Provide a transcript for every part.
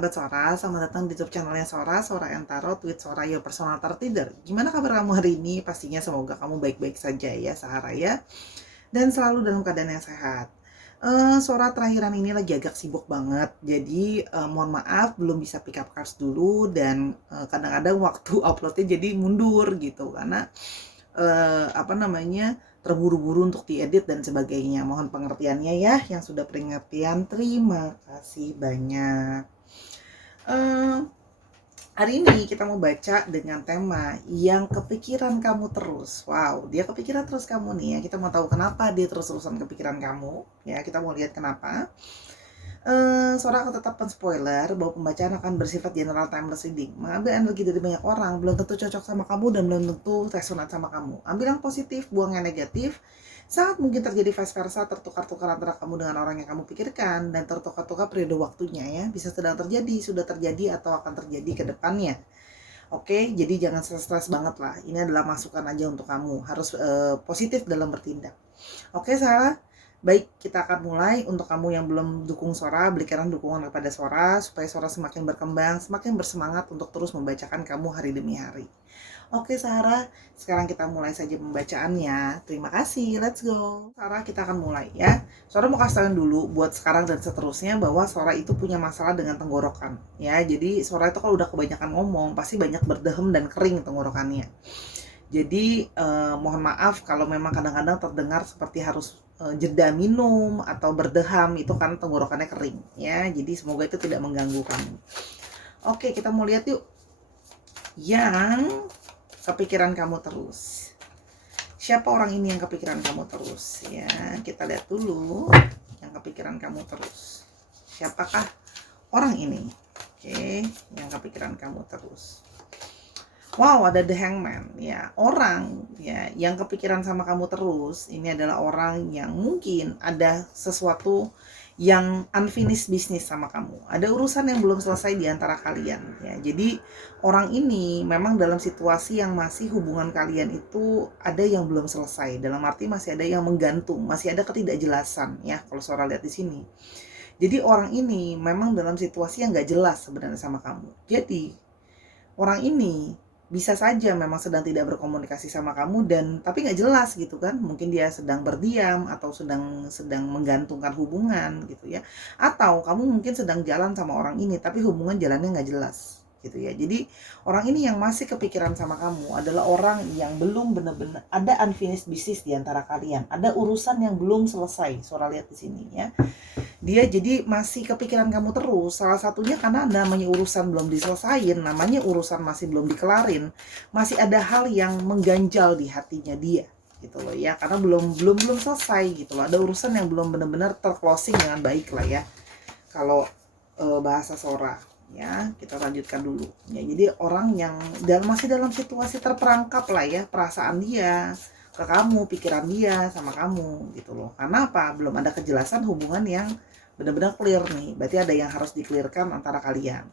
sahabat Sora, selamat datang di YouTube channelnya Sora, Sora and Tarot with Sora, your personal tarot reader. Gimana kabar kamu hari ini? Pastinya semoga kamu baik-baik saja ya, Sahara ya. Dan selalu dalam keadaan yang sehat. Sora terakhiran ini lagi agak sibuk banget, jadi mohon maaf belum bisa pick up cards dulu dan kadang-kadang waktu uploadnya jadi mundur gitu karena terburu-buru untuk diedit dan sebagainya. Mohon pengertiannya ya, yang sudah pengertian terima kasih banyak. Hari ini kita mau baca dengan tema yang kepikiran kamu terus. Wow, dia kepikiran terus kamu nih ya. Kita mau tahu kenapa dia terus-terusan kepikiran kamu ya. Kita mau lihat kenapa. Sora akan tetap spoiler bahwa pembacaan akan bersifat general timeless reading. Mengambil energi dari banyak orang belum tentu cocok sama kamu dan belum tentu resonat sama kamu. Ambil yang positif, buang yang negatif. Sangat mungkin terjadi vice versa, tertukar-tukar antara kamu dengan orang yang kamu pikirkan dan tertukar-tukar periode waktunya ya. Bisa sedang terjadi, sudah terjadi atau akan terjadi ke depannya. Oke, jadi jangan stres banget lah. Ini adalah masukan aja untuk kamu. Harus positif dalam bertindak. Oke, Sarah. Baik, kita akan mulai. Untuk kamu yang belum dukung Sora, berikan dukungan kepada Sora supaya Sora semakin berkembang, semakin bersemangat untuk terus membacakan kamu hari demi hari. Oke, Sarah, sekarang kita mulai saja pembacaannya. Terima kasih, let's go. Sarah, kita akan mulai ya. Sora mau kasih tahu dulu buat sekarang dan seterusnya bahwa Sora itu punya masalah dengan tenggorokan ya. Jadi Sora itu kalau udah kebanyakan ngomong pasti banyak berdehem dan kering tenggorokannya. Jadi mohon maaf kalau memang kadang-kadang terdengar seperti harus jeda minum atau berdeham, itu kan tenggorokannya kering ya. Jadi semoga itu tidak mengganggu kamu. Oke, kita mau lihat yuk yang kepikiran kamu terus. Siapa orang ini yang kepikiran kamu terus ya? Kita lihat dulu yang kepikiran kamu terus. Siapakah orang ini? Oke, yang kepikiran kamu terus. Wow, ada The Hangman ya. Orang ya yang kepikiran sama kamu terus ini adalah orang yang mungkin ada sesuatu yang unfinished business sama kamu. Ada urusan yang belum selesai di antara kalian ya. Jadi orang ini memang dalam situasi yang masih hubungan kalian itu ada yang belum selesai. Dalam arti masih ada yang menggantung, masih ada ketidakjelasan ya kalau Sora lihat di sini. Jadi orang ini memang dalam situasi yang gak jelas sebenarnya sama kamu. Jadi orang ini bisa saja memang sedang tidak berkomunikasi sama kamu dan tapi nggak jelas gitu kan, mungkin dia sedang berdiam atau sedang menggantungkan hubungan gitu ya, atau kamu mungkin sedang jalan sama orang ini tapi hubungan jalannya nggak jelas gitu ya. Jadi orang ini yang masih kepikiran sama kamu adalah orang yang belum benar-benar ada unfinished business di antara kalian, ada urusan yang belum selesai. Sora lihat di sini ya. Dia jadi masih kepikiran kamu terus. Salah satunya karena namanya urusan belum diselesain, namanya urusan masih belum dikelarin, masih ada hal yang mengganjal di hatinya dia gitu loh ya, karena belum selesai gitu loh. Ada urusan yang belum benar-benar terclosing dengan baik lah ya. Kalau bahasa Sora ya, kita lanjutkan dulu ya. Jadi orang yang masih dalam situasi terperangkap lah ya, perasaan dia ke kamu, pikiran dia sama kamu gitu loh. Karena apa? Belum ada kejelasan hubungan yang benar-benar clear nih. Berarti ada yang harus di-clearkan antara kalian.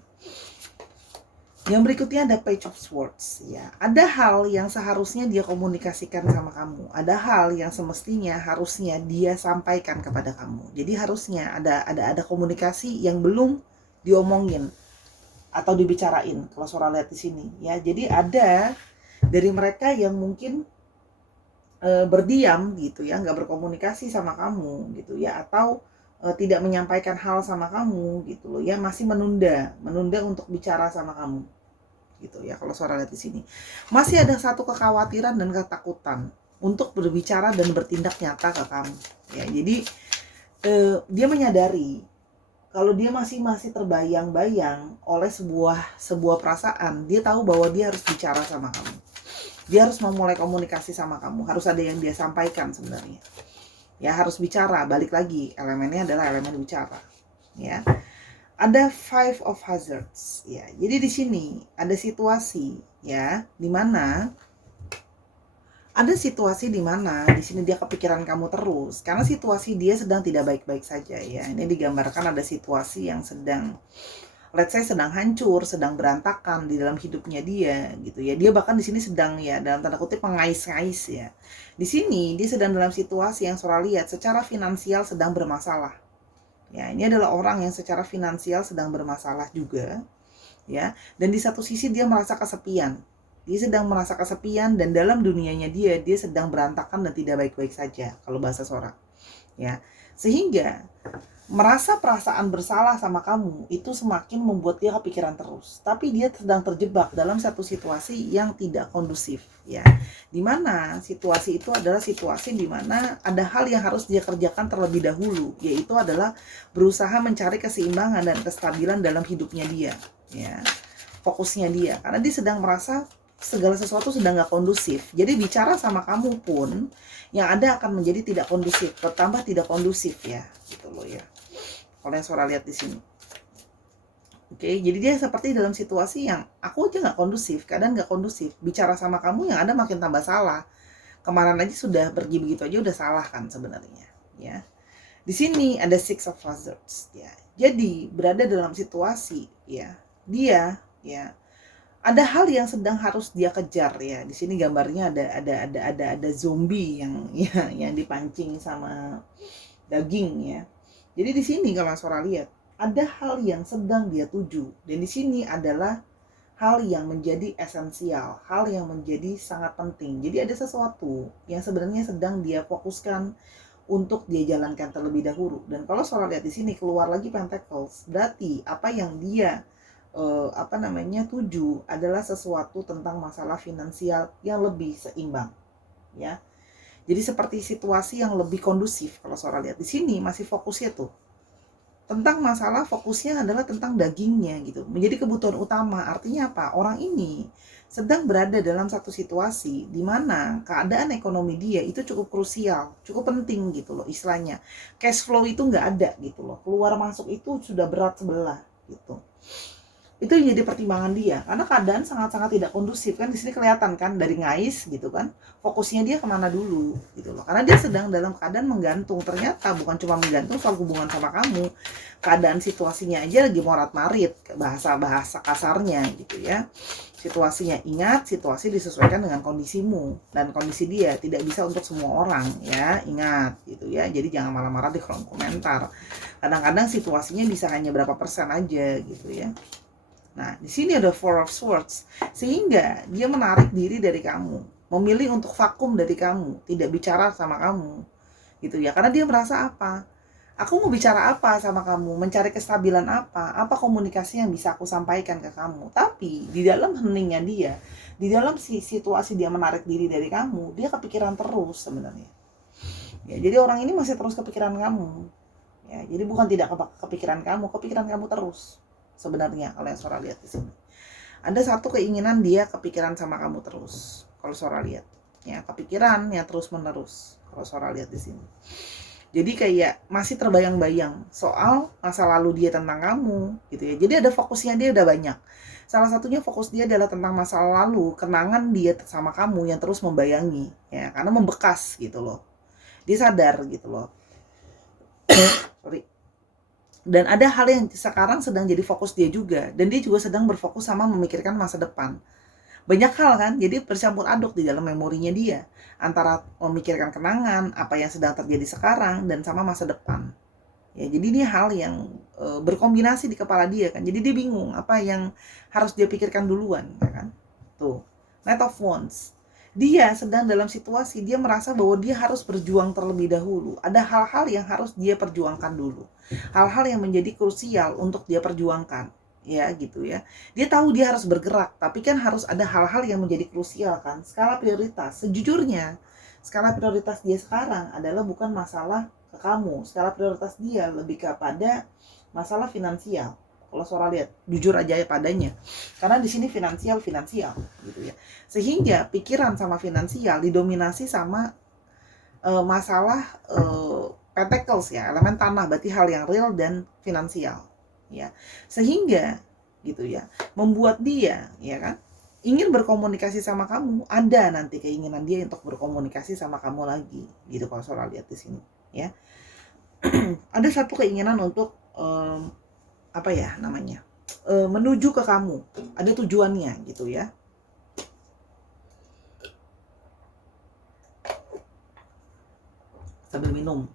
Yang berikutnya ada Page of Swords ya. Ada hal yang seharusnya dia komunikasikan sama kamu. Ada hal yang semestinya harusnya dia sampaikan kepada kamu. Jadi harusnya ada komunikasi yang belum diomongin atau dibicarain kalau Sora lihat di sini ya. Jadi ada dari mereka yang mungkin berdiam gitu ya, nggak berkomunikasi sama kamu gitu ya, atau tidak menyampaikan hal sama kamu gitu loh ya, masih menunda untuk bicara sama kamu gitu ya. Kalau Sora lihat di sini masih ada satu kekhawatiran dan ketakutan untuk berbicara dan bertindak nyata ke kamu ya. Jadi dia menyadari kalau dia masih terbayang-bayang oleh sebuah perasaan. Dia tahu bahwa dia harus bicara sama kamu, dia harus memulai komunikasi sama kamu, harus ada yang dia sampaikan sebenarnya ya, harus bicara. Balik lagi, elemennya adalah elemen bicara ya. Ada Five of Hazards ya. Jadi di sini ada situasi ya, dimana di sini dia kepikiran kamu terus karena situasi dia sedang tidak baik-baik saja ya. Ini digambarkan ada situasi yang sedang, let's say sedang hancur, sedang berantakan di dalam hidupnya dia gitu ya. Dia bahkan di sini sedang ya dalam tanda kutip mengais-ngais ya. Di sini dia sedang dalam situasi yang Sora lihat secara finansial sedang bermasalah Ya, ini adalah orang yang secara finansial sedang bermasalah juga, ya. Dan di satu sisi dia merasa kesepian. Dia sedang merasa kesepian dan dalam dunianya dia sedang berantakan dan tidak baik-baik saja kalau bahasa Sora, ya. Sehingga merasa perasaan bersalah sama kamu itu semakin membuat dia kepikiran terus. Tapi dia sedang terjebak dalam satu situasi yang tidak kondusif, ya. Dimana situasi itu adalah situasi dimana ada hal yang harus dia kerjakan terlebih dahulu, yaitu adalah berusaha mencari keseimbangan dan kestabilan dalam hidupnya dia, ya. Fokusnya dia, karena dia sedang merasa segala sesuatu sedang gak kondusif. Jadi bicara sama kamu pun yang ada akan menjadi tidak kondusif, bertambah tidak kondusif, ya, gitu loh, ya. Kalau yang Sora lihat di sini. Oke, jadi dia seperti dalam situasi yang aku aja nggak kondusif, keadaan nggak kondusif. Bicara sama kamu yang ada makin tambah salah. Kemarin aja sudah pergi begitu aja udah salah kan sebenarnya, ya. Di sini ada Six of Swords, ya. Jadi berada dalam situasi, ya, dia, ya, ada hal yang sedang harus dia kejar, ya. Di sini gambarnya ada zombie yang ya yang dipancing sama daging, ya. Jadi di sini kalau Sora lihat ada hal yang sedang dia tuju, dan di sini adalah hal yang menjadi esensial, hal yang menjadi sangat penting. Jadi ada sesuatu yang sebenarnya sedang dia fokuskan untuk dia jalankan terlebih dahulu. Dan kalau Sora lihat di sini keluar lagi Pentacles, berarti apa yang dia tuju adalah sesuatu tentang masalah finansial yang lebih seimbang, ya. Jadi seperti situasi yang lebih kondusif. Kalau Sora lihat di sini masih fokusnya tuh tentang masalah, fokusnya adalah tentang dagingnya gitu, menjadi kebutuhan utama. Artinya apa? Orang ini sedang berada dalam satu situasi di mana keadaan ekonomi dia itu cukup krusial, cukup penting gitu loh istilahnya. Cash flow itu nggak ada gitu loh, keluar masuk itu sudah berat sebelah gitu. Itu jadi pertimbangan dia karena keadaan sangat-sangat tidak kondusif kan. Di sini kelihatan kan dari ngais gitu kan, fokusnya dia kemana dulu gitu loh, karena dia sedang dalam keadaan menggantung. Ternyata bukan cuma menggantung soal hubungan sama kamu, keadaan situasinya aja lagi morat marit, bahasa kasarnya gitu ya. Situasinya, ingat, situasi disesuaikan dengan kondisimu dan kondisi dia, tidak bisa untuk semua orang ya, ingat gitu ya. Jadi jangan marah-marah di kolom komentar, kadang-kadang situasinya bisa hanya berapa persen aja gitu ya. Nah, di sini ada Four of Swords, sehingga dia menarik diri dari kamu, memilih untuk vakum dari kamu, tidak bicara sama kamu, gitu ya. Karena dia merasa apa? Aku mau bicara apa sama kamu? Mencari kestabilan apa? Apa komunikasi yang bisa aku sampaikan ke kamu? Tapi di dalam heningnya dia, di dalam situasi dia menarik diri dari kamu, dia kepikiran terus sebenarnya. Ya, jadi orang ini masih terus kepikiran kamu. Ya, jadi bukan tidak kepikiran kamu terus. Sebenarnya kalau yang Sora lihat di sini ada satu keinginan dia kepikiran sama kamu terus. Kalau Sora lihat, ya kepikiran ya terus menerus. Kalau Sora lihat di sini, jadi kayak masih terbayang-bayang soal masa lalu dia tentang kamu, gitu ya. Jadi ada fokusnya dia udah banyak. Salah satunya fokus dia adalah tentang masa lalu, kenangan dia sama kamu yang terus membayangi, ya karena membekas gitu loh. Dia sadar gitu loh. Sorry. Dan ada hal yang sekarang sedang jadi fokus dia juga, dan dia juga sedang berfokus sama memikirkan masa depan. Banyak hal kan, jadi bercampur aduk di dalam memorinya dia, antara memikirkan kenangan, apa yang sedang terjadi sekarang, dan sama masa depan. Ya, jadi ini hal yang berkombinasi di kepala dia kan, jadi dia bingung apa yang harus dia pikirkan duluan, ya kan. Tuh, Knight of Wands. Dia sedang dalam situasi, dia merasa bahwa dia harus berjuang terlebih dahulu. Ada hal-hal yang harus dia perjuangkan dulu. Hal-hal yang menjadi krusial untuk dia perjuangkan. Ya gitu ya. Dia tahu dia harus bergerak, tapi kan harus ada hal-hal yang menjadi krusial kan. Skala prioritas. Sejujurnya, skala prioritas dia sekarang adalah bukan masalah ke kamu. Skala prioritas dia lebih kepada masalah finansial. Kalau Sora lihat, jujur aja ya padanya. Karena di sini finansial gitu ya. Sehingga pikiran sama finansial didominasi sama masalah pentacles ya, elemen tanah, berarti hal yang real dan finansial ya. Sehingga gitu ya, membuat dia ya kan ingin berkomunikasi sama kamu, ada nanti keinginan dia untuk berkomunikasi sama kamu lagi gitu kalau Sora lihat di sini ya. Ada satu keinginan untuk apa ya namanya, menuju ke kamu, ada tujuannya gitu ya. Sambil minum.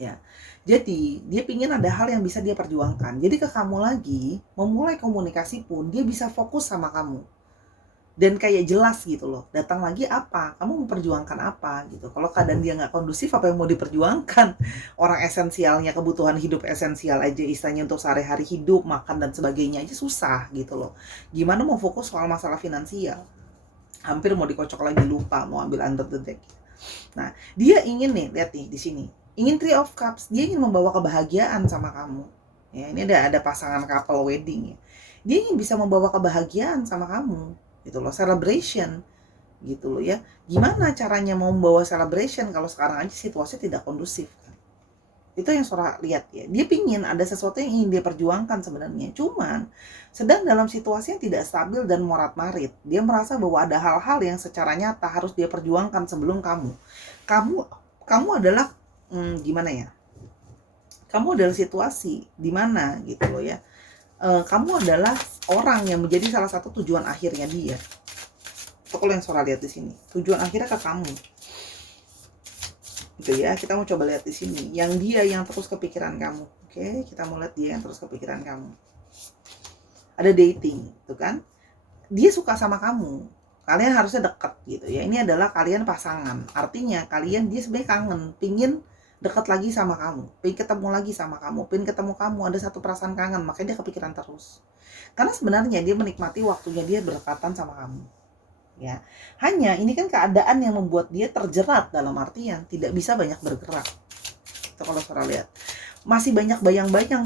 ya. Jadi dia pingin ada hal yang bisa dia perjuangkan. Jadi ke kamu lagi, memulai komunikasi pun dia bisa fokus sama kamu. Dan kayak jelas gitu loh, datang lagi apa, kamu memperjuangkan apa gitu. Kalau keadaan dia nggak kondusif, apa yang mau diperjuangkan? Orang esensialnya, kebutuhan hidup esensial aja istilahnya untuk sehari-hari hidup, makan dan sebagainya aja susah gitu loh. Gimana mau fokus soal masalah finansial? Hampir mau dikocok lagi, lupa mau ambil under the deck. Nah, dia ingin nih, lihat nih di sini. Ingin Three of Cups, dia ingin membawa kebahagiaan sama kamu. Ya, ini ada pasangan couple wedding ya. Dia ingin bisa membawa kebahagiaan sama kamu gitu loh, celebration gitu loh ya. Gimana caranya mau membawa celebration kalau sekarang aja situasi tidak kondusif kan? Itu yang Sora lihat ya. Dia pingin ada sesuatu yang ingin dia perjuangkan sebenarnya, cuman sedang dalam situasi yang tidak stabil dan morat-marit. Dia merasa bahwa ada hal-hal yang secara nyata harus dia perjuangkan sebelum kamu adalah gimana ya, kamu adalah situasi di mana gitu loh ya, kamu adalah orang yang menjadi salah satu tujuan akhirnya dia. Itu kalau yang Sora lihat di sini, tujuan akhirnya ke kamu. Gitu ya. Kita mau coba lihat di sini, yang dia yang terus kepikiran kamu. Oke, kita mau lihat dia yang terus kepikiran kamu. Ada dating, tuh kan? Dia suka sama kamu. Kalian harusnya dekat gitu ya. Ini adalah kalian pasangan. Artinya kalian dia sebenarnya kangen, pingin dekat lagi sama kamu, pengen ketemu lagi sama kamu, pengen ketemu kamu, ada satu perasaan kangen, makanya dia kepikiran terus. Karena sebenarnya dia menikmati waktunya dia berdekatan sama kamu. Ya, hanya ini kan keadaan yang membuat dia terjerat dalam artian tidak bisa banyak bergerak. Itu kalau Sarah lihat. Masih banyak bayang-bayang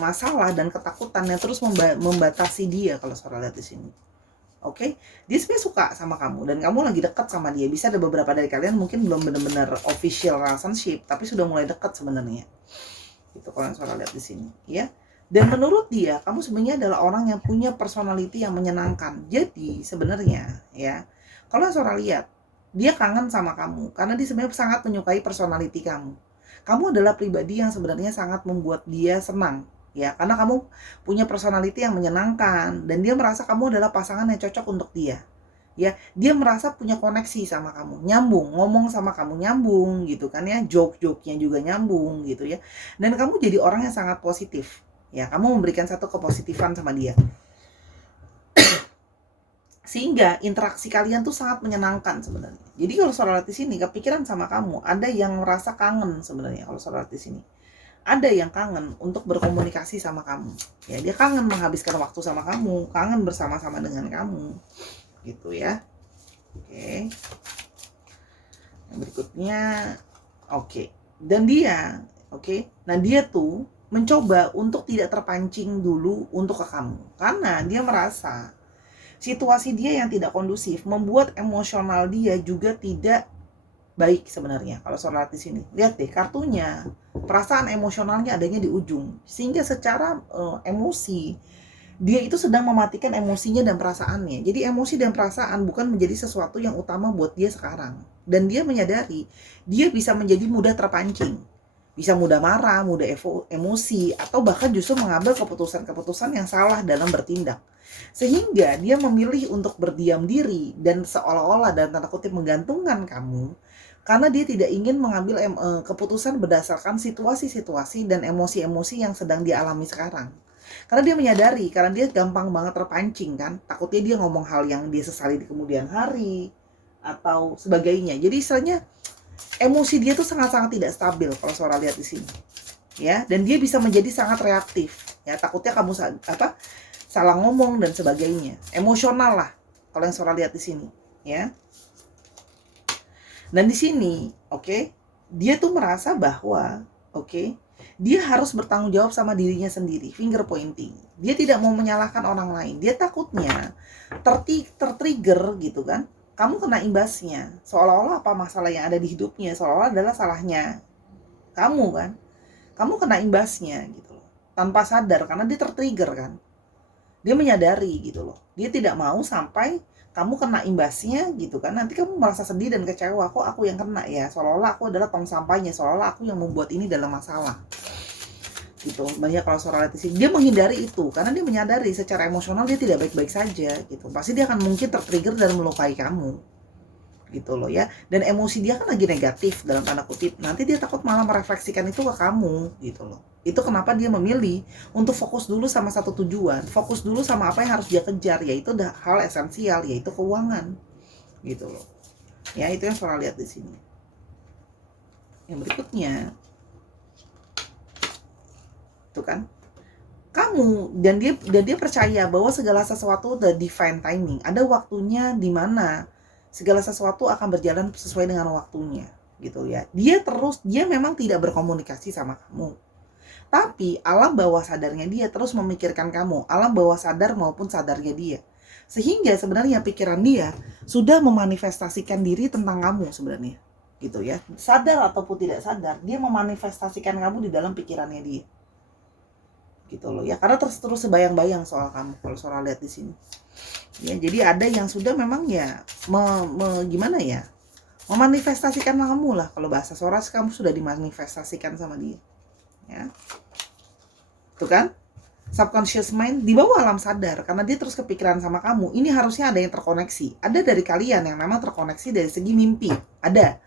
masalah dan ketakutan yang terus membatasi dia kalau Sarah lihat di sini. Oke, dia sebenarnya suka sama kamu dan kamu lagi dekat sama dia. Bisa ada beberapa dari kalian mungkin belum benar-benar official relationship, tapi sudah mulai dekat sebenarnya. Itu kalau yang Sarah lihat di sini, ya. Dan menurut dia, kamu sebenarnya adalah orang yang punya personality yang menyenangkan. Jadi sebenarnya, ya, kalau Sarah lihat, dia kangen sama kamu karena dia sebenarnya sangat menyukai personality kamu. Kamu adalah pribadi yang sebenarnya sangat membuat dia senang. Ya, karena kamu punya personality yang menyenangkan dan dia merasa kamu adalah pasangan yang cocok untuk dia. Ya, dia merasa punya koneksi sama kamu, nyambung, ngomong sama kamu nyambung gitu kan ya, joke-joke-nya juga nyambung gitu ya. Dan kamu jadi orang yang sangat positif. Ya, kamu memberikan satu kepositifan sama dia. Sehingga interaksi kalian tuh sangat menyenangkan sebenarnya. Jadi kalau Saudara di sini kepikiran sama kamu, ada yang merasa kangen sebenarnya kalau Saudara di sini. Ada yang kangen untuk berkomunikasi sama kamu. Ya, dia kangen menghabiskan waktu sama kamu, kangen bersama-sama dengan kamu. Gitu ya. Oke. Yang berikutnya, oke. Dan dia, oke. Nah, dia tuh mencoba untuk tidak terpancing dulu untuk ke kamu. Karena dia merasa situasi dia yang tidak kondusif membuat emosional dia juga tidak baik sebenarnya. Kalau Saudara di sini, lihat deh kartunya, perasaan emosionalnya adanya di ujung, sehingga secara emosi dia itu sedang mematikan emosinya dan perasaannya. Jadi emosi dan perasaan bukan menjadi sesuatu yang utama buat dia sekarang. Dan dia menyadari dia bisa menjadi mudah terpancing, bisa mudah marah, mudah emosi, atau bahkan justru mengambil keputusan-keputusan yang salah dalam bertindak. Sehingga dia memilih untuk berdiam diri dan seolah-olah dan tanda kutip menggantungkan kamu karena dia tidak ingin mengambil keputusan berdasarkan situasi-situasi dan emosi-emosi yang sedang dialami sekarang. Karena dia menyadari, karena dia gampang banget terpancing kan, takutnya dia ngomong hal yang dia sesali di kemudian hari atau sebagainya. Jadi istilahnya emosi dia tuh sangat-sangat tidak stabil kalau Saudara lihat di sini. Ya, dan dia bisa menjadi sangat reaktif. Ya, takutnya kamu salah ngomong dan sebagainya. Emosional lah kalau yang Saudara lihat di sini, ya. Dan di sini, oke, dia tuh merasa bahwa, oke, dia harus bertanggung jawab sama dirinya sendiri, finger pointing. Dia tidak mau menyalahkan orang lain. Dia takutnya tertrigger gitu kan. Kamu kena imbasnya. Seolah-olah apa masalah yang ada di hidupnya, seolah-olah adalah salahnya kamu kan. Kamu kena imbasnya gitu loh. Tanpa sadar karena dia tertrigger kan. Dia menyadari gitu loh. Dia tidak mau sampai kamu kena imbasnya gitu kan, nanti kamu merasa sedih dan kecewa, kok aku yang kena ya, seolah-olah aku adalah tong sampahnya, seolah-olah aku yang membuat ini dalam masalah gitu. Banyak kalau Saudara lihat di sini, dia menghindari itu karena dia menyadari secara emosional dia tidak baik-baik saja gitu, pasti dia akan mungkin tertrigger dan melukai kamu gitu loh ya. Dan emosi dia kan lagi negatif dalam tanda kutip, nanti dia takut malah merefleksikan itu ke kamu gitu loh. Itu kenapa dia memilih untuk fokus dulu sama satu tujuan, fokus dulu sama apa yang harus dia kejar, yaitu hal esensial, yaitu keuangan gitu loh ya. Itu yang Sora lihat di sini. Yang berikutnya tuh kan, kamu dan dia percaya bahwa segala sesuatu the divine timing, ada waktunya di mana segala sesuatu akan berjalan sesuai dengan waktunya gitu ya. Dia memang tidak berkomunikasi sama kamu, tapi alam bawah sadarnya dia terus memikirkan kamu, alam bawah sadar maupun sadarnya dia, sehingga sebenarnya pikiran dia sudah memanifestasikan diri tentang kamu sebenarnya gitu ya. Sadar ataupun tidak sadar, dia memanifestasikan kamu di dalam pikirannya dia gitu loh ya, karena terus sebayang-bayang soal kamu kalau Sora lihat di sini ya. Jadi ada yang sudah memang ya gimana ya, memanifestasikan kamu lah, kalau bahasa Sora kamu sudah dimanifestasikan sama dia ya. Tuh kan, subconscious mind di bawah alam sadar, karena dia terus kepikiran sama kamu. Ini harusnya ada yang terkoneksi, ada dari kalian yang memang terkoneksi dari segi mimpi, ada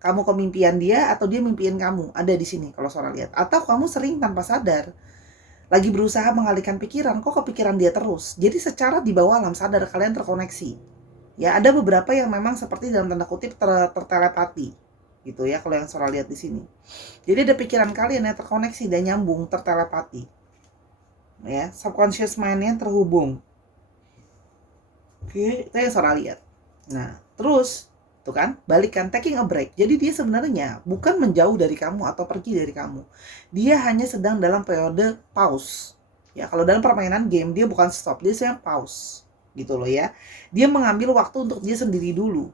kamu kemimpian dia atau dia mimpiin kamu, ada di sini kalau Sora lihat. Atau kamu sering tanpa sadar lagi berusaha mengalihkan pikiran, kok kepikiran dia terus. Jadi secara di bawah alam sadar kalian terkoneksi. Ya, ada beberapa yang memang seperti dalam tanda kutip tertelepati gitu ya kalau yang Sora lihat di sini. Jadi ada pikiran kalian yang terkoneksi dan nyambung, tertelepati. Ya, subconscious mind-nya terhubung. Oke, itu yang Sora lihat. Nah, terus tuh kan, balikan, taking a break. Jadi dia sebenarnya bukan menjauh dari kamu atau pergi dari kamu. Dia hanya sedang dalam periode pause. Ya, kalau dalam permainan game dia bukan stop, dia sedang pause. Gitu loh ya. Dia mengambil waktu untuk dia sendiri dulu.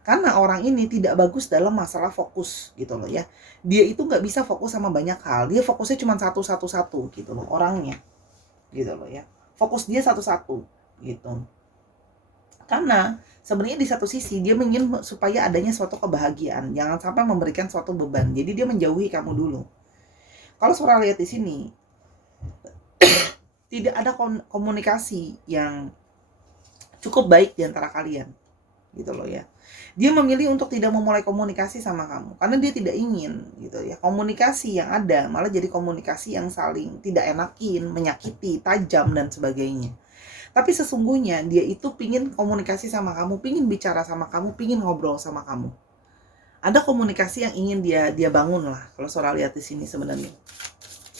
Karena orang ini tidak bagus dalam masalah fokus gitu loh ya. Dia itu nggak bisa fokus sama banyak hal. Dia fokusnya cuma satu gitu loh orangnya. Gitu loh ya. Fokus dia satu-satu gitu. Karena sebenarnya di satu sisi dia ingin supaya adanya suatu kebahagiaan, jangan sampai memberikan suatu beban. Jadi dia menjauhi kamu dulu. Kalau Sora lihat di sini, tidak ada komunikasi yang cukup baik di antara kalian, gitu loh ya. Dia memilih untuk tidak memulai komunikasi sama kamu karena dia tidak ingin, gitu ya. Komunikasi yang ada malah jadi komunikasi yang saling tidak enakin, menyakiti, tajam dan sebagainya. Tapi sesungguhnya dia itu pingin komunikasi sama kamu, pingin bicara sama kamu, pingin ngobrol sama kamu. Ada komunikasi yang ingin dia bangun lah. Kalau Sora lihat di sini sebenarnya,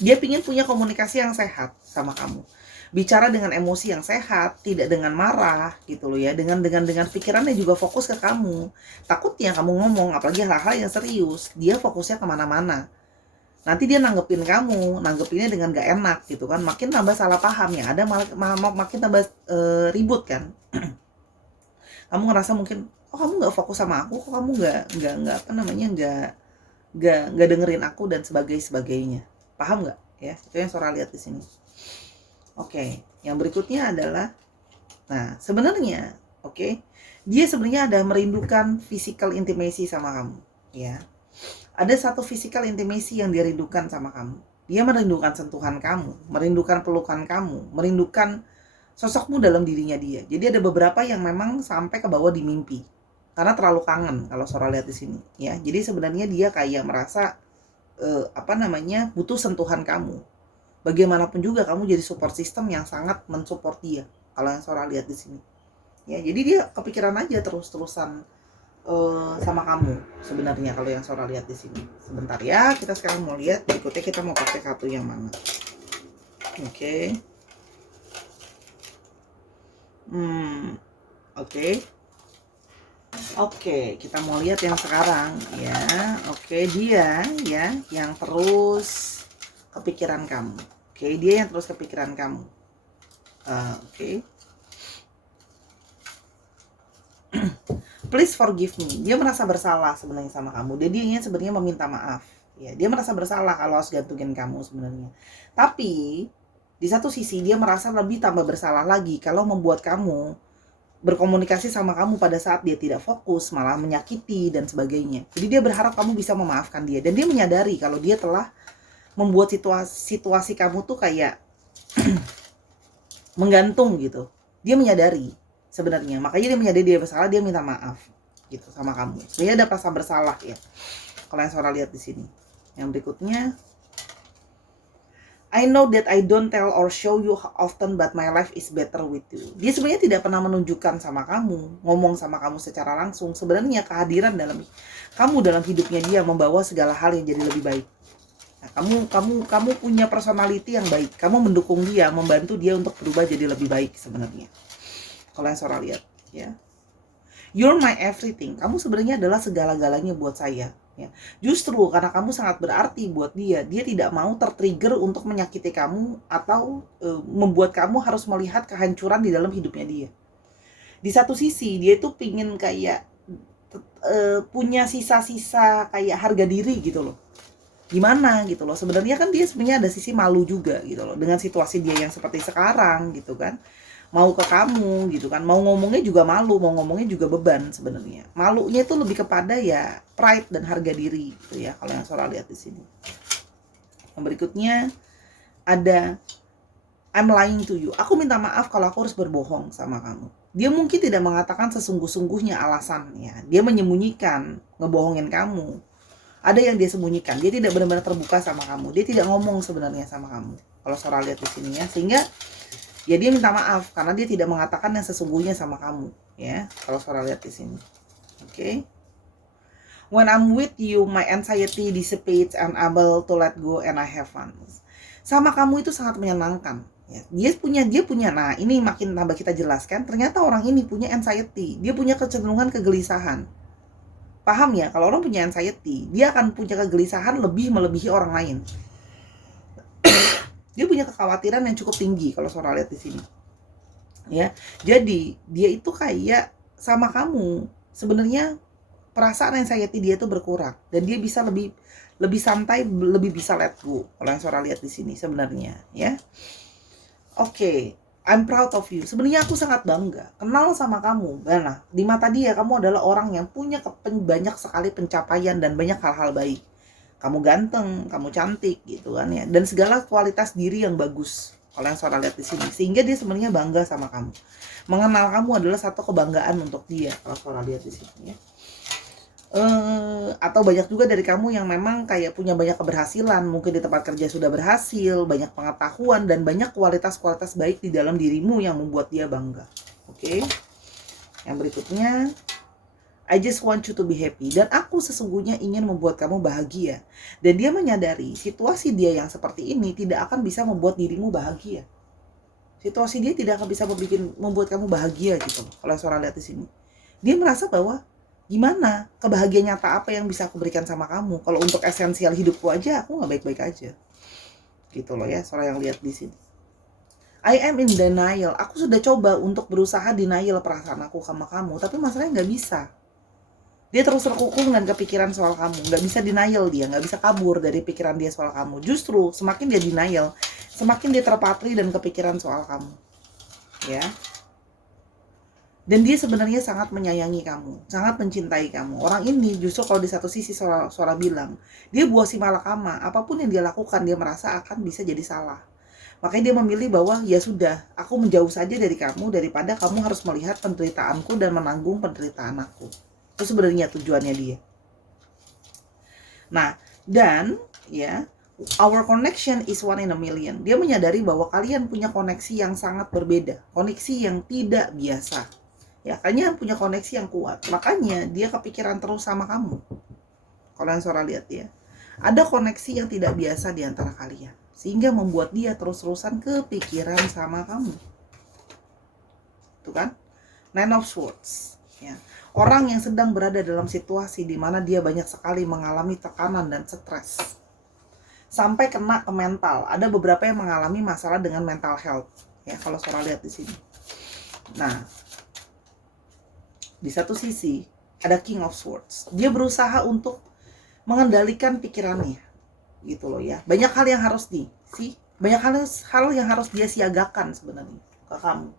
dia pingin punya komunikasi yang sehat sama kamu. Bicara dengan emosi yang sehat, tidak dengan marah gitu loh ya. Dengan pikirannya juga fokus ke kamu. Takutnya kamu ngomong, apalagi hal-hal yang serius, dia fokusnya kemana-mana. Nanti dia nanggepin kamu, nanggepinnya dengan gak enak gitu kan, makin tambah salah paham ya, ada makin tambah ribut kan. Kamu ngerasa mungkin, kok kamu nggak fokus sama aku, kok kamu nggak apa namanya nggak dengerin aku dan sebagainya. Paham nggak ya? Itu yang Sora lihat di sini. Oke, yang berikutnya adalah, nah sebenarnya dia sebenarnya ada merindukan physical intimacy sama kamu ya. Ada satu physical intimacy yang dia rindukan sama kamu. Dia merindukan sentuhan kamu, merindukan pelukan kamu, merindukan sosokmu dalam dirinya dia. Jadi ada beberapa yang memang sampai ke bawah di mimpi. Karena terlalu kangen kalau Sora lihat di sini, ya. Jadi sebenarnya dia kayak merasa butuh sentuhan kamu. Bagaimanapun juga kamu jadi support system yang sangat mensupport dia. Kalau yang Sora lihat di sini. Ya, jadi dia kepikiran aja terus-terusan sama kamu sebenarnya kalau yang Sora lihat di sini. Sebentar ya, kita sekarang mau lihat berikutnya kita mau pakai kartu yang mana. Oke, kita mau lihat yang sekarang ya. Dia ya yang terus kepikiran kamu. Dia yang terus kepikiran kamu. Please forgive me. Dia merasa bersalah sebenarnya sama kamu. Dia ingin sebenarnya meminta maaf. Ya, dia merasa bersalah kalau harus gantungin kamu sebenarnya. Tapi di satu sisi dia merasa lebih tambah bersalah lagi kalau membuat kamu berkomunikasi sama kamu pada saat dia tidak fokus, malah menyakiti dan sebagainya. Jadi dia berharap kamu bisa memaafkan dia, dan dia menyadari kalau dia telah membuat situasi kamu tuh kayak menggantung gitu. Dia menyadari sebenarnya, makanya dia menyadari dia bersalah, dia minta maaf. gitu sama kamu. Sebenarnya ada rasa bersalah ya. Kalau yang Sora lihat di sini. Yang berikutnya, I know that I don't tell or show you often, but my life is better with you. Dia sebenarnya tidak pernah menunjukkan sama kamu, ngomong sama kamu secara langsung. Sebenarnya kehadiran kamu dalam hidupnya dia membawa segala hal yang jadi lebih baik. Nah, kamu punya personality yang baik. Kamu mendukung dia, membantu dia untuk berubah jadi lebih baik sebenarnya. Kalau yang Sora lihat, ya. You're my everything. Kamu sebenarnya adalah segala-galanya buat saya. Ya. Justru karena kamu sangat berarti buat dia tidak mau tertrigger untuk menyakiti kamu atau membuat kamu harus melihat kehancuran di dalam hidupnya dia. Di satu sisi dia itu pingin kayak punya sisa-sisa kayak harga diri gitu loh. Gimana gitu loh. Sebenarnya kan dia sebenarnya ada sisi malu juga gitu loh dengan situasi dia yang seperti sekarang gitu kan. Mau ke kamu gitu kan, mau ngomongnya juga malu, mau ngomongnya juga beban sebenarnya. Malunya itu lebih kepada ya pride dan harga diri gitu ya, kalau yang Sora lihat di sini. Yang berikutnya ada I'm lying to you. Aku minta maaf kalau aku harus berbohong sama kamu. Dia mungkin tidak mengatakan sesungguh-sungguhnya alasannya. Dia menyembunyikan, ngebohongin kamu. Ada yang dia sembunyikan. Dia tidak benar-benar terbuka sama kamu. Dia tidak ngomong sebenarnya sama kamu. Kalau Sora lihat di sini ya, sehingga ya dia minta maaf karena dia tidak mengatakan yang sesungguhnya sama kamu ya, kalau Sora lihat di sini. Oke. When I'm with you, my anxiety dissipates and able to let go and I have fun. Sama kamu itu sangat menyenangkan ya. Dia punya nah ini makin tambah kita jelaskan, ternyata orang ini punya anxiety, dia punya kecenderungan kegelisahan. Paham ya, kalau orang punya anxiety dia akan punya kegelisahan lebih melebihi orang lain. Dia punya kekhawatiran yang cukup tinggi kalau Sora lihat di sini. Ya. Jadi, dia itu kayak sama kamu. Sebenarnya perasaan anxiety dia itu berkurang dan dia bisa lebih santai, lebih bisa let go. Kalau yang Sora lihat di sini sebenarnya, ya. Oke, I'm proud of you. Sebenarnya aku sangat bangga kenal sama kamu. Nah, di mata dia kamu adalah orang yang punya banyak sekali pencapaian dan banyak hal-hal baik. Kamu ganteng, kamu cantik gitu kan ya, dan segala kualitas diri yang bagus kalau yang Sora lihat di sini, sehingga dia sebenarnya bangga sama kamu. Mengenal kamu adalah satu kebanggaan untuk dia kalau Sora lihat di sini ya. Atau banyak juga dari kamu yang memang kayak punya banyak keberhasilan, mungkin di tempat kerja sudah berhasil, banyak pengetahuan dan banyak kualitas-kualitas baik di dalam dirimu yang membuat dia bangga. Oke. Yang berikutnya, I just want you to be happy. Dan aku sesungguhnya ingin membuat kamu bahagia. Dan dia menyadari situasi dia yang seperti ini tidak akan bisa membuat dirimu bahagia. Situasi dia tidak akan bisa membuat kamu bahagia gitu. Kalau Sora lihat di sini, dia merasa bahwa gimana kebahagiaan nyata apa yang bisa aku berikan sama kamu? Kalau untuk esensial hidupku aja aku nggak baik-baik aja. Gitu loh ya, Sora yang lihat di sini. I am in denial. Aku sudah coba untuk berusaha denial perasaan aku sama kamu, tapi masalahnya nggak bisa. Dia terus terkungkung dengan kepikiran soal kamu. Nggak bisa denial dia, nggak bisa kabur dari pikiran dia soal kamu. Justru semakin dia denial, semakin dia terpatri dan kepikiran soal kamu. Ya. Dan dia sebenarnya sangat menyayangi kamu, sangat mencintai kamu. Orang ini justru kalau di satu sisi Sora bilang, dia buah si malakama. Apapun yang dia lakukan, dia merasa akan bisa jadi salah. Makanya dia memilih bahwa ya sudah, aku menjauh saja dari kamu daripada kamu harus melihat penderitaanku dan menanggung penderitaan aku. Itu sebenarnya tujuannya dia. Nah, dan ya, our connection is one in a million. Dia menyadari bahwa kalian punya koneksi yang sangat berbeda, koneksi yang tidak biasa. Ya, kalian punya koneksi yang kuat. Makanya dia kepikiran terus sama kamu. Kalau yang Sora lihat ya, ada koneksi yang tidak biasa di antara kalian, sehingga membuat dia terus-terusan kepikiran sama kamu. Tuh kan? Nine of Swords. Ya. Orang yang sedang berada dalam situasi di mana dia banyak sekali mengalami tekanan dan stres. Sampai kena ke mental. Ada beberapa yang mengalami masalah dengan mental health. Ya, kalau Sora lihat di sini. Nah, di satu sisi ada King of Swords. Dia berusaha untuk mengendalikan pikirannya. Gitu loh ya. Banyak hal yang harus banyak hal yang harus dia siagakan sebenarnya ke kamu.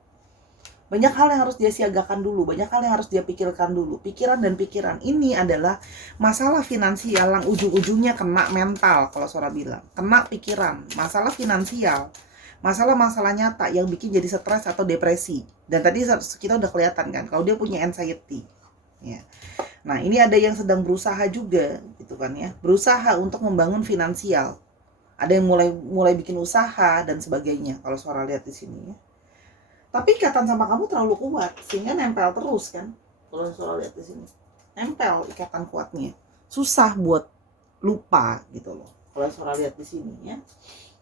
Banyak hal yang harus dia siagakan dulu, banyak hal yang harus dia pikirkan dulu. Pikiran dan pikiran ini adalah masalah finansial yang ujung-ujungnya kena mental, kalau Sora bilang. Kena pikiran, masalah finansial, masalah-masalah nyata yang bikin jadi stres atau depresi. Dan tadi kita udah kelihatan kan, kalau dia punya anxiety. ya. Nah, ini ada yang sedang berusaha juga gitu kan ya. Berusaha untuk membangun finansial. Ada yang mulai bikin usaha dan sebagainya kalau suara lihat di sini ya. Tapi ikatan sama kamu terlalu kuat sehingga nempel terus kan. Kalau suara lihat di sini. Nempel ikatan kuatnya. Susah buat lupa gitu loh. Kalau suara lihat di sini ya.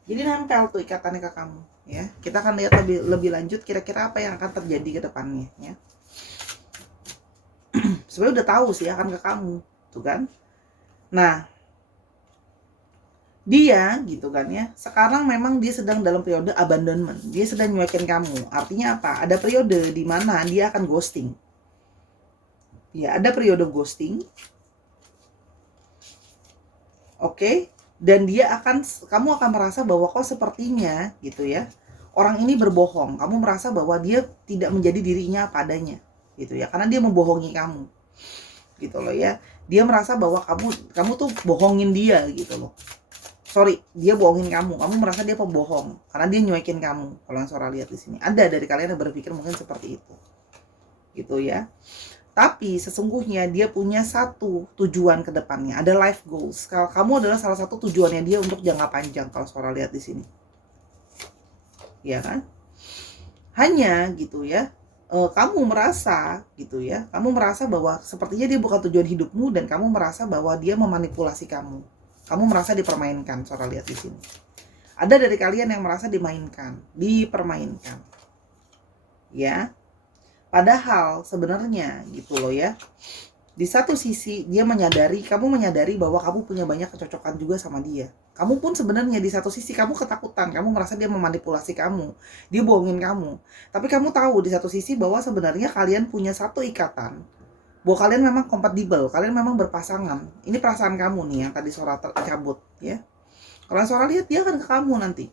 Jadi nempel tuh ikatannya ke kamu ya. Kita akan lihat lebih lanjut kira-kira apa yang akan terjadi ke depannya ya. Sebenarnya udah tahu sih akan ke kamu tuh kan. Nah, dia gitu kan ya, sekarang memang dia sedang dalam periode abandonment. Dia sedang nyuekin kamu. Artinya apa? Ada periode di mana dia akan ghosting. Ya, ada periode ghosting. Oke, dan kamu akan merasa bahwa kok sepertinya gitu ya, orang ini berbohong. Kamu merasa bahwa dia tidak menjadi dirinya apa adanya gitu ya, karena dia membohongi kamu gitu loh ya. Dia merasa bahwa kamu tuh bohongin dia gitu loh. Sorry, dia bohongin kamu merasa dia pembohong karena dia nyuekin kamu. Kalau yang suara lihat di sini, ada dari kalian yang berpikir mungkin seperti itu gitu ya. Tapi sesungguhnya dia punya satu tujuan ke depannya, ada life goals. Kalau kamu adalah salah satu tujuannya dia untuk jangka panjang kalau suara lihat di sini. Ya kan? Hanya gitu ya, kamu merasa gitu ya, kamu merasa bahwa sepertinya dia bukan tujuan hidupmu dan kamu merasa bahwa dia memanipulasi kamu. Kamu merasa dipermainkan, suara lihat di sini. Ada dari kalian yang merasa dimainkan, dipermainkan. Ya. Padahal sebenarnya gitu loh ya. Di satu sisi kamu menyadari bahwa kamu punya banyak kecocokan juga sama dia. Kamu pun sebenarnya di satu sisi kamu ketakutan, kamu merasa dia memanipulasi kamu, dia bohongin kamu. Tapi kamu tahu di satu sisi bahwa sebenarnya kalian punya satu ikatan, bahwa kalian memang compatible, kalian memang berpasangan. Ini perasaan kamu nih yang tadi suara tercabut ya. Kalau suara lihat dia akan ke kamu nanti.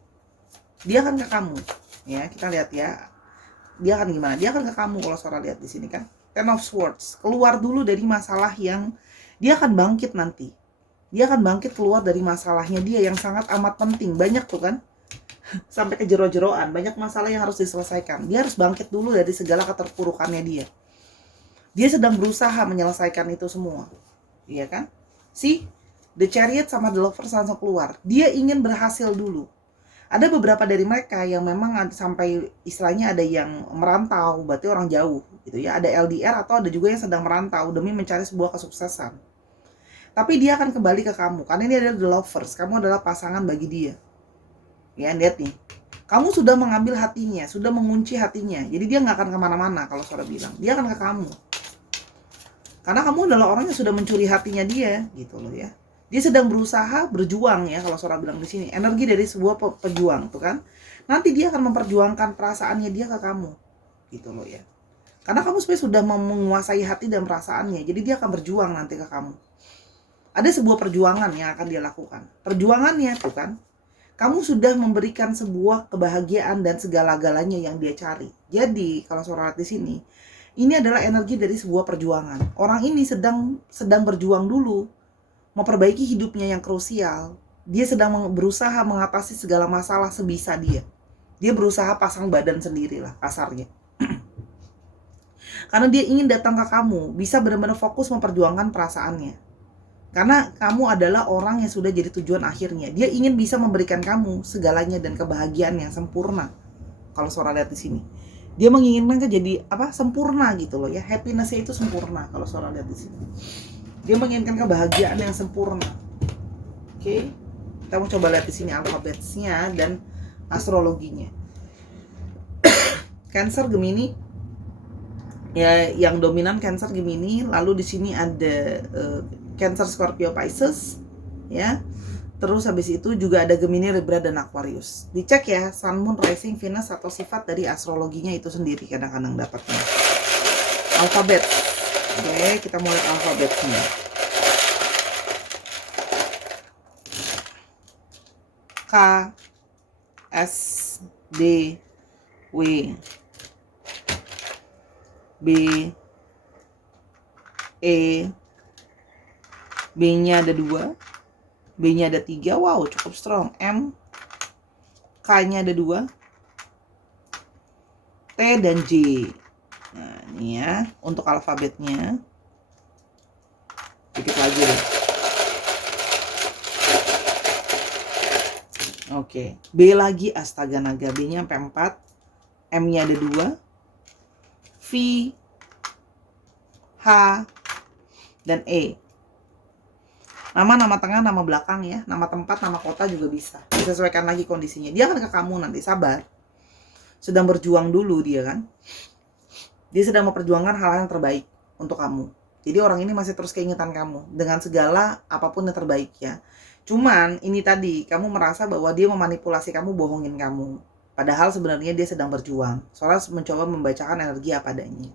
Dia akan ke kamu. Ya, kita lihat ya. Dia akan gimana? Dia akan ke kamu kalau suara lihat di sini kan. Ten of Swords. Keluar dulu dari masalah yang dia akan bangkit nanti. Dia akan bangkit keluar dari masalahnya dia yang sangat amat penting. Banyak tuh kan. Sampai ke jero-jeroan. Banyak masalah yang harus diselesaikan. Dia harus bangkit dulu dari segala keterpurukannya dia. Dia sedang berusaha menyelesaikan itu semua. Iya kan? The Chariot sama The Lovers langsung keluar. Dia ingin berhasil dulu. Ada beberapa dari mereka yang memang sampai istilahnya ada yang merantau, berarti orang jauh gitu ya. Ada LDR atau ada juga yang sedang merantau demi mencari sebuah kesuksesan. Tapi dia akan kembali ke kamu karena ini adalah The Lovers. Kamu adalah pasangan bagi dia. Ya, lihat nih. Kamu sudah mengambil hatinya, sudah mengunci hatinya. Jadi dia nggak akan kemana-mana kalau saudara bilang. Dia akan ke kamu. Karena kamu adalah orang yang sudah mencuri hatinya dia, gitu loh ya. Dia sedang berusaha berjuang ya kalau Sora bilang di sini. Energi dari sebuah pejuang tuh kan. Nanti dia akan memperjuangkan perasaannya dia ke kamu. Gitu loh ya. Karena kamu sebenarnya sudah menguasai hati dan perasaannya. Jadi dia akan berjuang nanti ke kamu. Ada sebuah perjuangan yang akan dia lakukan. Perjuangannya tuh kan. Kamu sudah memberikan sebuah kebahagiaan dan segala-galanya yang dia cari. Jadi kalau Sora lihat di sini, ini adalah energi dari sebuah perjuangan. Orang ini sedang berjuang dulu. Memperbaiki hidupnya yang krusial. Dia sedang berusaha mengatasi segala masalah sebisa dia. Dia berusaha pasang badan sendiri lah kasarnya. Karena dia ingin datang ke kamu, bisa benar-benar fokus memperjuangkan perasaannya. Karena kamu adalah orang yang sudah jadi tujuan akhirnya. Dia ingin bisa memberikan kamu segalanya dan kebahagiaan yang sempurna. Kalau suara lihat di sini, dia menginginkan jadi sempurna gitu loh ya. Happiness-nya itu sempurna kalau suara lihat di sini. Dia menginginkan kebahagiaan yang sempurna. Oke. Kita mau coba lihat di sini alfabetnya dan astrologinya. Cancer, Gemini. Ya, yang dominan Cancer, Gemini. Lalu di sini ada Cancer, Scorpio, Pisces, ya. Terus habis itu juga ada Gemini, Libra, dan Aquarius. Dicek ya, Sun, Moon, Rising, Venus atau sifat dari astrologinya itu sendiri kadang-kadang dapatnya. Alfabet. Oke, kita mulai alfabetnya. K, S, D, W, B, E, B-nya ada 2, B-nya ada 3, wow cukup strong. M, K-nya ada 2, T dan J. Nah ini ya untuk alfabetnya. Dikit lagi deh. Oke, B lagi, astaga naga, B-nya sampai 4, M-nya ada 2, V, H, dan E. Nama tengah, nama belakang ya, nama tempat, nama kota juga bisa. Disesuaikan lagi kondisinya. Dia akan ke kamu nanti, sabar. Sedang berjuang dulu dia kan. Dia sedang memperjuangkan hal yang terbaik untuk kamu. Jadi orang ini masih terus keingetan kamu dengan segala apapun yang terbaik ya. Cuman ini tadi, kamu merasa bahwa dia memanipulasi kamu, bohongin kamu. Padahal sebenarnya dia sedang berjuang. Soalnya mencoba membacakan energi apa adanya.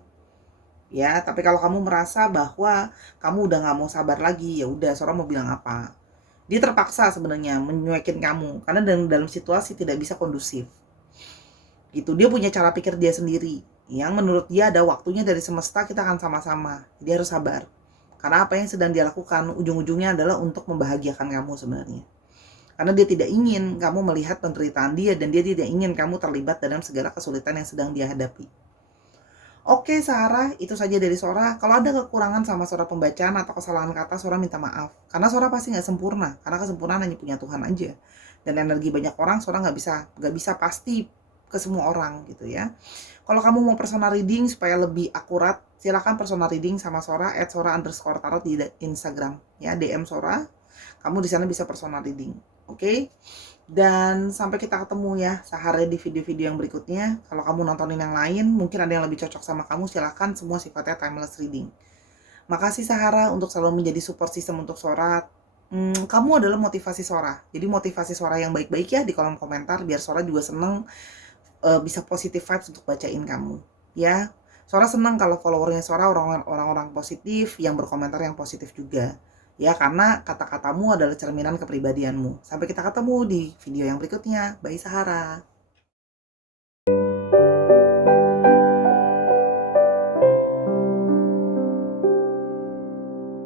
Ya, tapi kalau kamu merasa bahwa kamu udah nggak mau sabar lagi, ya udah, Sora mau bilang apa? Dia terpaksa sebenarnya menyuekin kamu karena dalam situasi tidak bisa kondusif. Gitu. Dia punya cara pikir dia sendiri yang menurut dia ada waktunya dari semesta kita akan sama-sama. Dia harus sabar. Karena apa yang sedang dia lakukan ujung-ujungnya adalah untuk membahagiakan kamu sebenarnya. Karena dia tidak ingin kamu melihat penderitaan dia dan dia tidak ingin kamu terlibat dalam segala kesulitan yang sedang dia hadapi. Oke Sarah, itu saja dari Sora. Kalau ada kekurangan sama Sora pembacaan atau kesalahan kata, Sora minta maaf. Karena Sora pasti nggak sempurna, karena kesempurnaan hanya punya Tuhan aja. Dan energi banyak orang, Sora nggak bisa pasti ke semua orang gitu ya. Kalau kamu mau personal reading supaya lebih akurat, silakan personal reading sama Sora @sora_tarot di Instagram ya, DM Sora. Kamu di sana bisa personal reading. Oke? Dan sampai kita ketemu ya sehari di video-video yang berikutnya. Kalau kamu nontonin yang lain, mungkin ada yang lebih cocok sama kamu, silahkan, semua sifatnya timeless reading. Makasih Sahara untuk selalu menjadi support system untuk Sora. Kamu adalah motivasi Sora. Jadi motivasi Sora yang baik-baik ya di kolom komentar, biar Sora juga seneng, bisa positive vibes untuk bacain kamu. Ya, Sora seneng kalau followernya Sora orang-orang positif yang berkomentar yang positif juga. Ya, karena kata-katamu adalah cerminan kepribadianmu. Sampai kita ketemu di video yang berikutnya. Bye Sahara.